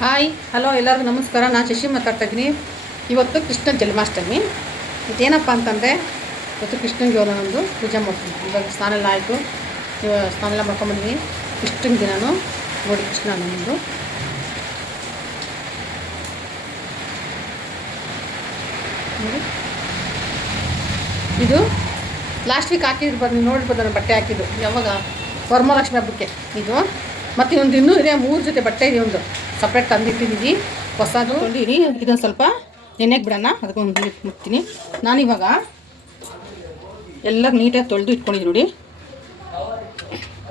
Hi hello ಎಲ್ಲರಿಗೂ ನಮಸ್ಕಾರ. ನಾನು ಶಶಿ ಮಾತಾಡ್ತಾ ಇದ್ದೀನಿ. ಇವತ್ತು ಕೃಷ್ಣ ಜನ್ಮಾಷ್ಟಮಿ. ಇದೇನಪ್ಪ ಅಂತಂದರೆ ಇವತ್ತು ಕೃಷ್ಣನಿಗೆ ಒಂದು ಪೂಜೆ ಮಾಡ್ತೀನಿ. ಇವಾಗ ಸ್ನಾನ ಎಲ್ಲ ಆಯಿತು, ಇವಾಗ ಸ್ನಾನ ಎಲ್ಲ ಮಾಡ್ಕೊಂಬಂದಿನಿ. ಕೃಷ್ಣನ ದಿನವೂ ನೋಡಿ ಕೃಷ್ಣ ನಮ್ಮದು ನೋಡಿ. ಇದು ಲಾಸ್ಟ್ ವೀಕ್ ಹಾಕಿರ್ಬೋದು, ನೀವು ನೋಡಿರ್ಬೋದು ನಾನು ಬಟ್ಟೆ ಹಾಕಿದ್ದು ಯಾವಾಗ ವರಮಹಾಲಕ್ಷ್ಮಿ ಹಬ್ಬಕ್ಕೆ. ಇದು ಮತ್ತು ಒಂದು ಇನ್ನೂ ಇದೆ 3 ಜೊತೆ ಬಟ್ಟೆ ಇದೆ. ಒಂದು ಸಪ್ರೇಟ್ ತಂದಿಟ್ಟಿದ್ದೀವಿ, ಹೊಸದು ಕೊಂಡಿರಿ. ಇದೊಂದು ಸ್ವಲ್ಪ ನೆನೆಗೆ ಬಿಡೋಣ, ಅದಕ್ಕೊಂದು ನೀರು ಮುಟ್ತೀನಿ. ನಾನಿವಾಗ ಎಲ್ಲ ನೀಟಾಗಿ ತೊಳೆದು ಇಟ್ಕೊಂಡಿದ್ದೀನಿ ನೋಡಿ.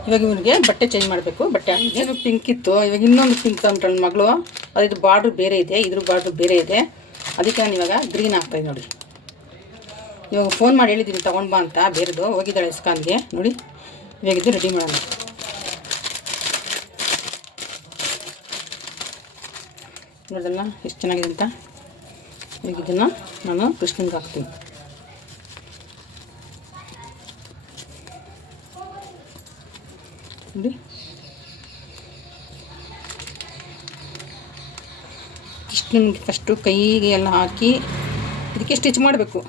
ಇವಾಗ ಇವನಿಗೆ ಬಟ್ಟೆ ಚೇಂಜ್ ಮಾಡಬೇಕು. ಬಟ್ಟೆ ಹಾಕಿದ್ದು ಪಿಂಕ್ ಇತ್ತು, ಇವಾಗ ಇನ್ನೊಂದು ಪಿಂಕ್ ತಂದ್ಬಿಟ್ಟು ಮಗಳು. ಅದು ಬಾರ್ಡ್ರ್ ಬೇರೆ ಇದೆ, ಇದ್ರ ಬಾರ್ಡ್ರ್ ಬೇರೆ ಇದೆ. ಅದಕ್ಕೆ ನಾನು ಇವಾಗ ಗ್ರೀನ್ ಹಾಕ್ತಾಯಿದ್ದೆ ನೋಡಿ. ಇವಾಗ ಫೋನ್ ಮಾಡಿ ಹೇಳಿದ್ದೀನಿ ತೊಗೊಂಡು ಬಾ ಅಂತ, ಬೇರೆದು ಹೋಗಿದ್ದಾಳೆ ಇಸ್ಕಾನ್ಗೆ ನೋಡಿ. ಇವಾಗಿದ್ದು ರೆಡಿ ಮಾಡೋಣ. ನೋಡಿದಲ್ಲ ಎಷ್ಟು ಚೆನ್ನಾಗಿದೆ ಅಂತ. ಈಗ ಇದನ್ನು ನಾನು ಕೃಷ್ಣನ್ಗೆ ಹಾಕ್ತೀನಿ ನೋಡಿ. ಕೃಷ್ಣನ್ಗೆ ಫಸ್ಟು ಕೈಗೆ ಎಲ್ಲ ಹಾಕಿ ಇದಕ್ಕೆ ಸ್ಟಿಚ್ ಮಾಡಬೇಕು.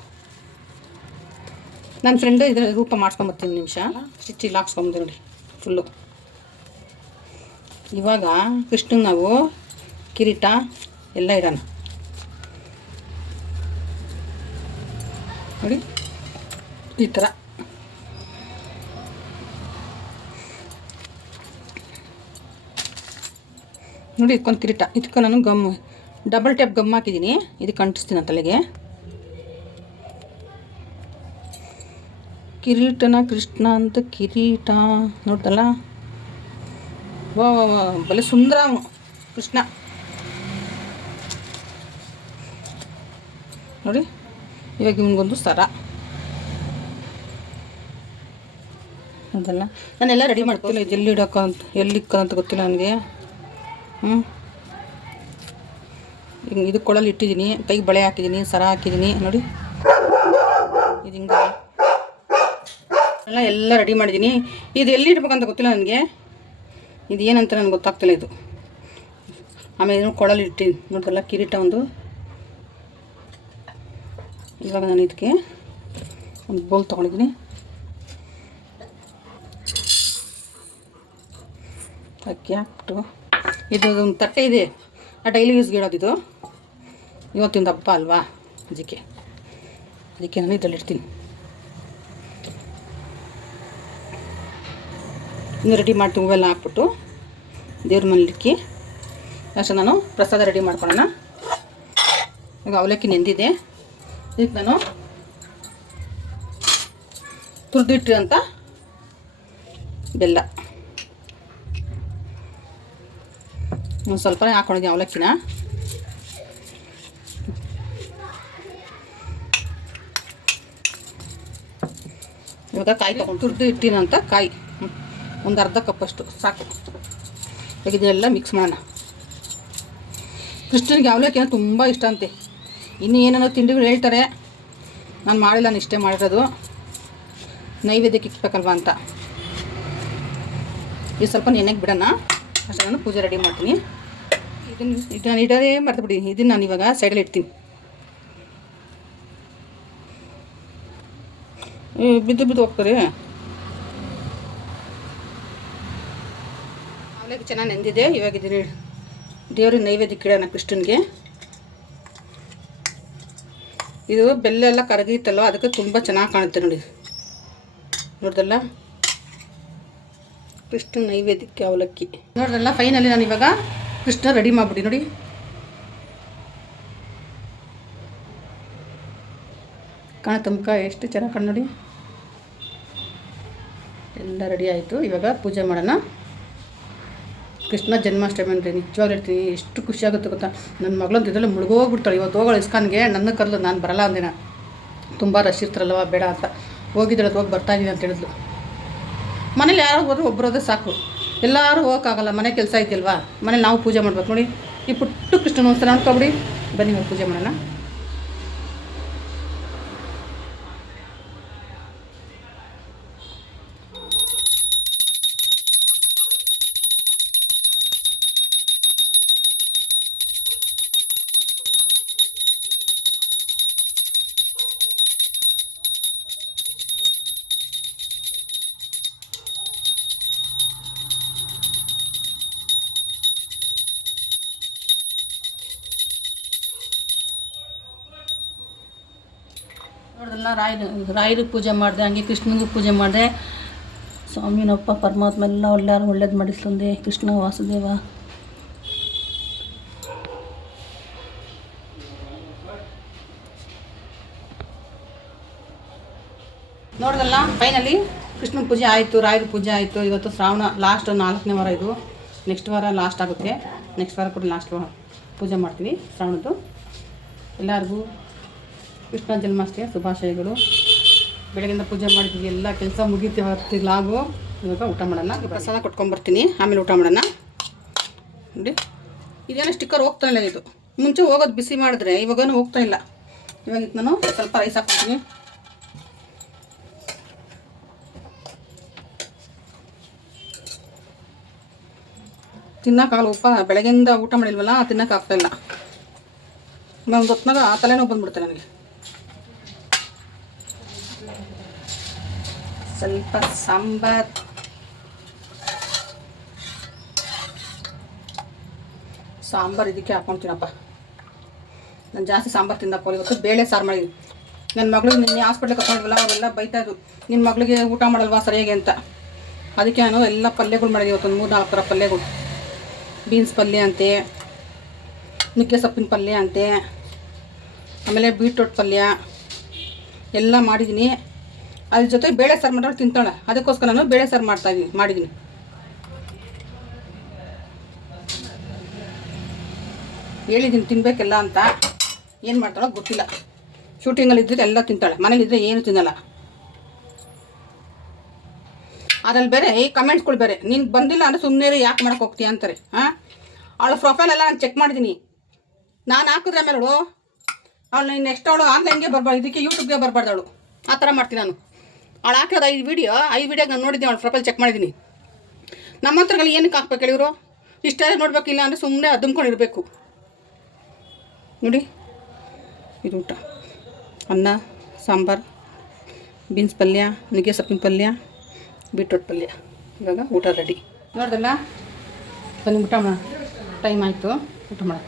ನನ್ನ ಫ್ರೆಂಡು ಇದರ ರೂಪ ಮಾಡಿಸ್ಕೊಂಬರ್ತೀನಿ ನಿಮಿಷ. ಸ್ಟಿಚಿಗೆ ಹಾಕ್ಸ್ಕೊಂಬಂದು ನೋಡಿ ಫುಲ್ಲು. ಇವಾಗ ಕೃಷ್ಣಂಗೆ ನಾವು ಕಿರೀಟ ಎಲ್ಲ ಇಡೋಣ ನೋಡಿ. ಈ ಥರ ನೋಡಿ. ಇದಕ್ಕೊಂದು ಕಿರೀಟ, ಇದಕ್ಕೆ ನಾನು ಡಬಲ್ ಟೇಪ್ ಗಮ್ ಹಾಕಿದ್ದೀನಿ. ಇದಕ್ಕೆ ಅಂಟಿಸ್ತೀನಿ ತಲೆಗೆ. ಕಿರೀಟನ ಕೃಷ್ಣ ಅಂತ ಕಿರೀಟ ನೋಡ್ದಲ್ಲ. ವಾ ಬಲೆ ಸುಂದರ ಕೃಷ್ಣ ನೋಡಿ. ಇವಾಗ ಇವನಿಗೊಂದು ಸರ ಅದಲ್ಲ. ನಾನೆಲ್ಲ ರೆಡಿ ಮಾಡ್ತೀನಿ. ಎಲ್ಲಿ ಇಡೋಕ್ಕಂತ ಎಲ್ಲಿ ಇಕ್ಕೋಂತ ಗೊತ್ತಿಲ್ಲ ನನಗೆ. ಇದು ಕೊಳಲ್ಲಿ ಇಟ್ಟಿದ್ದೀನಿ, ಕೈಗೆ ಬಳೆ ಹಾಕಿದ್ದೀನಿ, ಸರ ಹಾಕಿದ್ದೀನಿ ನೋಡಿ. ಇದು ಹಿಂಗೆ ಎಲ್ಲ ರೆಡಿ ಮಾಡಿದ್ದೀನಿ. ಇದು ಎಲ್ಲಿ ಇಡ್ಬೇಕಂತ ಗೊತ್ತಿಲ್ಲ ನನಗೆ. ಇದು ಏನಂತ ನನಗೆ ಗೊತ್ತಾಗ್ತಿಲ್ಲ ಇದು. ಆಮೇಲೆ ಕೊಳಲ್ಲಿ ಇಟ್ಟಿದ್ದೀನಿ ನೋಡ್ದಲ್ಲ ಕಿರೀಟ ಒಂದು. ಇವಾಗ ನಾನು ಇದಕ್ಕೆ ಒಂದು ಬೌಲ್ ತೊಗೊಂಡಿದ್ದೀನಿ. ಅಕ್ಕಿ ಹಾಕ್ಬಿಟ್ಟು ಇದು ಒಂದು ತಟ್ಟೆ ಇದೆ, ಡೈಲಿ ಯೂಸ್ಗೆ ಇಡೋದಿದು. ಇವತ್ತಿಂದ ಹಬ್ಬ ಅಲ್ವಾ, ಅದಕ್ಕೆ ನಾನು ಇದರಲ್ಲಿ ಇಡ್ತೀನಿ. ಇನ್ನು ರೆಡಿ ಮಾಡ್ತೀನಿ. ಹೂವೆಲ್ಲ ಹಾಕ್ಬಿಟ್ಟು ದೇವ್ರ ಮನೇಲಿ ಇಕ್ಕಿ ಅಷ್ಟು ನಾನು ಪ್ರಸಾದ ರೆಡಿ ಮಾಡ್ಕೊಳ್ಳೋಣ. ಈಗ ಅವಲಕ್ಕಿ ನೆಂದಿದೆ. ಇದಕ್ಕೆ ನಾನು ತುರಿದಿಟ್ಟಿರೋಂಥ ಬೆಲ್ಲ ಒಂದು ಸ್ವಲ್ಪನೇ ಹಾಕ್ಕೊಂಡಿದ್ದೀನಿ ಅವಲಕ್ಕಿನ. ಇವಾಗ ಕಾಯಿ ತೊಗೊಂಡು ತುರಿದು ಇಟ್ಟಿರೋಂಥ ಕಾಯಿ ಒಂದು ಅರ್ಧ ಕಪ್ಪಷ್ಟು ಸಾಕು. ಈಗ ಇದೆಲ್ಲ ಮಿಕ್ಸ್ ಮಾಡೋಣ. ಕೃಷ್ಣನಿಗೆ ಅವಲಕ್ಕಿ ತುಂಬ ಇಷ್ಟ ಅಂತೆ. ಇನ್ನೂ ಏನೇನೋ ತಿಂಡಿಗಳು ಹೇಳ್ತಾರೆ, ನಾನು ಮಾಡಿಲ್ಲ, ನಾನು ಇಷ್ಟೇ ಮಾಡಿರೋದು. ನೈವೇದ್ಯಕ್ಕೆ ಇಕ್ಬೇಕಲ್ವ ಅಂತ. ಇದು ಸ್ವಲ್ಪ ನೆನೆಗೆ ಬಿಡೋಣ. ಅಷ್ಟು ನಾನು ಪೂಜೆ ರೆಡಿ ಮಾಡ್ತೀನಿ. ಇದನ್ನು ಇಡೋದೇ ಮರ್ತು ಬಿಡಿ. ಇದನ್ನು ನಾನು ಇವಾಗ ಸೈಡಲ್ಲಿ ಇಡ್ತೀನಿ. ಬಿದ್ದು ಹೋಗ್ತಾರೆ. ಅವಲಕ್ಕಿ ಚೆನ್ನಾಗಿ ನೆಂದಿದೆ. ಇವಾಗ ಇದನ್ನು ದೇವ್ರಿಗೆ ನೈವೇದ್ಯಕ್ಕೆ ಇಡೋಣ ಕೃಷ್ಣನಿಗೆ. ಇದು ಬೆಲ್ಲ ಎಲ್ಲ ಕರಗಿತ್ತಲ್ವ, ಅದಕ್ಕೆ ತುಂಬ ಚೆನ್ನಾಗಿ ಕಾಣುತ್ತೆ ನೋಡಿ. ನೋಡ್ದಲ್ಲ ಕೃಷ್ಣ ನೈವೇದ್ಯಕ್ಕೆ ಅವಲಕ್ಕಿ ನೋಡ್ದಲ್ಲ. ಫೈನಲಿ ನಾನು ಇವಾಗ ಕೃಷ್ಣ ರೆಡಿ ಮಾಡಿಬಿಡಿ ನೋಡಿ. ಕಾಣುತ್ತಂಕ ಎಷ್ಟು ಚೆನ್ನಾಗಿ ಕಾಣ್ ನೋಡಿ. ಎಲ್ಲ ರೆಡಿ ಆಯಿತು. ಇವಾಗ ಪೂಜೆ ಮಾಡೋಣ. ಕೃಷ್ಣ ಜನ್ಮಾಷ್ಟಮಿ ಅಂದರೆ ನಿಜವಾಗ್ಲೂ ಹೇಳ್ತೀನಿ, ಎಷ್ಟು ಖುಷಿಯಾಗುತ್ತೆ ಗೊತ್ತಾ. ನನ್ನ ಮಗಳಂತ ಇದೆಲ್ಲ ಮುಳುಗೋಗ್ಬಿಡ್ತಾಳೆ. ಇವತ್ತು ಹೋಗೋಳು ಇಸ್ಕಾನ್ಗೆ. ನನ್ನ ಕರೆದು ನಾನು ಬರಲ್ಲ ಅಂದಿನ, ತುಂಬ ರಶ್ ಇರ್ತಾರಲ್ವ ಬೇಡ ಅಂತ. ಹೋಗಿದ್ದಾಳೆ, ಹೋಗಿ ಬರ್ತಾಯಿದ್ದೀನಿ ಅಂತ ಹೇಳಿದ್ಲು. ಮನೇಲಿ ಯಾರು ಹೋದ್ರು ಒಬ್ಬರೋದೇ ಸಾಕು, ಎಲ್ಲರೂ ಹೋಗೋಕ್ಕಾಗಲ್ಲ, ಮನೆ ಕೆಲಸ ಐತಿಲ್ವಾ. ಮನೇಲಿ ನಾವು ಪೂಜೆ ಮಾಡ್ಬೇಕು ನೋಡಿ. ಈ ಪುಟ್ಟು ಕೃಷ್ಣನ ಒಂದ್ಸಲ ನೋಡ್ಕೊಬಿಡಿ. ಬನ್ನಿ ಪೂಜೆ ಮಾಡೋಣ. ನೋಡಿದ್ರಲ್ಲ ರಾಯರಿಗೆ ಪೂಜೆ ಮಾಡಿದೆ, ಹಂಗೆ ಕೃಷ್ಣನಿಗೂ ಪೂಜೆ ಮಾಡಿದೆ. ಸ್ವಾಮಿನಪ್ಪ ಪರಮಾತ್ಮ ಎಲ್ಲ ಎಲ್ಲರೂ ಒಳ್ಳೇದು ಮಾಡಿಸ್ಲಂದೆ. ಕೃಷ್ಣ ವಾಸುದೇವ. ನೋಡಿದಲ್ಲ ಫೈನಲಿ ಕೃಷ್ಣನ ಪೂಜೆ ಆಯಿತು, ರಾಯರ ಪೂಜೆ ಆಯಿತು. ಇವತ್ತು ಶ್ರಾವಣ ಲಾಸ್ಟ್ 4ನೇ ವಾರ, ಇದು ನೆಕ್ಸ್ಟ್ ವಾರ ಲಾಸ್ಟ್ ಆಗುತ್ತೆ. ನೆಕ್ಸ್ಟ್ ವಾರ ಕೂಡ ಲಾಸ್ಟ್ ಪೂಜೆ ಮಾಡ್ತೀವಿ ಶ್ರಾವಣದ್ದು. ಎಲ್ಲರಿಗೂ ಕೃಷ್ಣ ಜನ್ಮಾಷ್ಟಮಿಯ ಶುಭಾಶಯಗಳು. ಬೆಳಗ್ಗಿಂದ ಪೂಜೆ ಮಾಡಿದ್ವಿ, ಎಲ್ಲ ಕೆಲಸ ಮುಗಿತೀವತ್ತಿರ್ಲಾಗು. ಇವಾಗ ಊಟ ಮಾಡೋಣ, ಪ್ರಸಾದ ಕೊಟ್ಕೊಂಬರ್ತೀನಿ, ಆಮೇಲೆ ಊಟ ಮಾಡೋಣ. ನೋಡಿ ಇದೇನೋ ಸ್ಟಿಕ್ಕರ್ ಹೋಗ್ತಾ ಇಲ್ಲ. ಇದು ಮುಂಚೆ ಹೋಗೋದು ಬಿಸಿ ಮಾಡಿದ್ರೆ, ಇವಾಗನೂ ಹೋಗ್ತಾ ಇಲ್ಲ. ಇವಾಗ ನಾನು ಸ್ವಲ್ಪ ರೈಸ್ ಹಾಕ್ತೀನಿ. ತಿನ್ನೋಕ್ಕಾಗಲ್ಲ, ಉಪ್ಪ ಬೆಳಗ್ಗೆಯಿಂದ ಊಟ ಮಾಡಿಲ್ವಲ್ಲ, ತಿನ್ನೋಕ್ಕಾಗ್ತಾಯಿಲ್ಲ. ಒಂದು ಹೊತ್ತಿನಾಗ ತಲೆನೋವು ಬಂದ್ಬಿಡುತ್ತೆ ನನಗೆ. ಸ್ವಲ್ಪ ಸಾಂಬಾರು ಇದಕ್ಕೆ ಹಾಕ್ಕೊಳ್ತೀನಪ್ಪ. ನಾನು ಜಾಸ್ತಿ ಸಾಂಬಾರು ತಿನ್ನಪ್ಪ. ಇವತ್ತು ಬೇಳೆ ಸಾರು ಮಾಡಿದ್ದೀನಿ. ನನ್ನ ಮಗಳಿಗೆ ನಿನ್ನೆ ಹಾಸ್ಪಿಟ್ಲಿಗೆ ಕರ್ಕೊಂಡಿದ್ವಲ್ಲ, ಅವೆಲ್ಲ ಬೈತಾಯಿದ್ರು, ನಿನ್ನ ಮಗಳಿಗೆ ಊಟ ಮಾಡಲ್ವಾ ಸರಿಯಾಗಿ ಅಂತ. ಅದಕ್ಕೆ ನಾನು ಎಲ್ಲ ಪಲ್ಯಗಳು ಮಾಡಿದ್ದೀನಿ. ಇವತ್ತೊಂದು 3-4 ಥರ ಪಲ್ಯಗಳು. ಬೀನ್ಸ್ ಪಲ್ಯ ಅಂತೆ, ನುಗ್ಗೆ ಸೊಪ್ಪಿನ ಪಲ್ಯ ಅಂತೆ, ಆಮೇಲೆ ಬೀಟ್ರೋಟ್ ಪಲ್ಯ ಎಲ್ಲ ಮಾಡಿದ್ದೀನಿ. ಅದ್ರ ಜೊತೆ ಬೇಳೆ ಸಾರು ಮಾಡೋಳು ತಿಂತಾಳೆ. ಅದಕ್ಕೋಸ್ಕರ ನಾನು ಬೇಳೆ ಸಾರು ಮಾಡಿದ್ದೀನಿ. ಹೇಳಿದ್ದೀನಿ ತಿನ್ನಬೇಕೆಲ್ಲ ಅಂತ. ಏನು ಮಾಡ್ತಾಳೋ ಗೊತ್ತಿಲ್ಲ. ಶೂಟಿಂಗಲ್ಲಿದ್ದರೆ ಎಲ್ಲ ತಿಂತಾಳೆ, ಮನೇಲಿದ್ದರೆ ಏನು ತಿನ್ನಲ್ಲ. ಅದ್ರಲ್ಲಿ ಬೇರೆ ಈ ಕಮೆಂಟ್ಸ್ಗಳು ಬೇರೆ, ನೀನು ಬಂದಿಲ್ಲ ಅಂದರೆ ಸುಮ್ಮನೆ ಯಾಕೆ ಮಾಡೋಕೆ ಹೋಗ್ತೀಯ ಅಂತಾರೆ. ಅವಳ ಪ್ರೊಫೈಲೆಲ್ಲ ನಾನು ಚೆಕ್ ಮಾಡಿದ್ದೀನಿ. ನಾನು ಹಾಕಿದ್ರೆ ಆಮೇಲೆ ಅವಳು ನೆಕ್ಸ್ಟ್ ಅವಳು ಆನ್ಲೈನ್ಗೆ ಬರಬಾರ್ದು, ಇದಕ್ಕೆ ಯೂಟ್ಯೂಬ್ಗೆ ಬರಬಾರ್ದು ಅವಳು. ಆ ಥರ ಮಾಡ್ತೀನಿ ನಾನು. ಅವಳು ಹಾಕಿರೋದು 5 ವಿಡಿಯೋಗೆ ನಾನು ನೋಡಿದ್ದೀನಿ, ಅವಳು ಪ್ರೊಫೈಲ್ ಚೆಕ್ ಮಾಡಿದ್ದೀನಿ. ನಮ್ಮ ಹತ್ರಗಳು ಏನಕ್ಕೆ ಹಾಕ್ಬೇಕು ಹೇಳಿದ್ರು? ಇಷ್ಟೇ ನೋಡಬೇಕಿಲ್ಲ ಅಂದರೆ ಸುಮ್ಮನೆ ಅದುಮ್ಕೊಂಡಿರಬೇಕು. ನೋಡಿ ಇದು ಊಟ: ಅನ್ನ, ಸಾಂಬಾರು, ಬೀನ್ಸ್ ಪಲ್ಯ, ನುಗ್ಗೆ ಸೊಪ್ಪಿನ ಪಲ್ಯ, ಬೀಟ್ರೋಟ್ ಪಲ್ಯ. ಇವಾಗ ಊಟ ರೆಡಿ. ನೋಡ್ದಲ್ಲ, ಬನ್ನಿ ಊಟ ಮಾಡೋಣ. ಟೈಮ್ ಆಯಿತು, ಊಟ ಮಾಡೋಣ.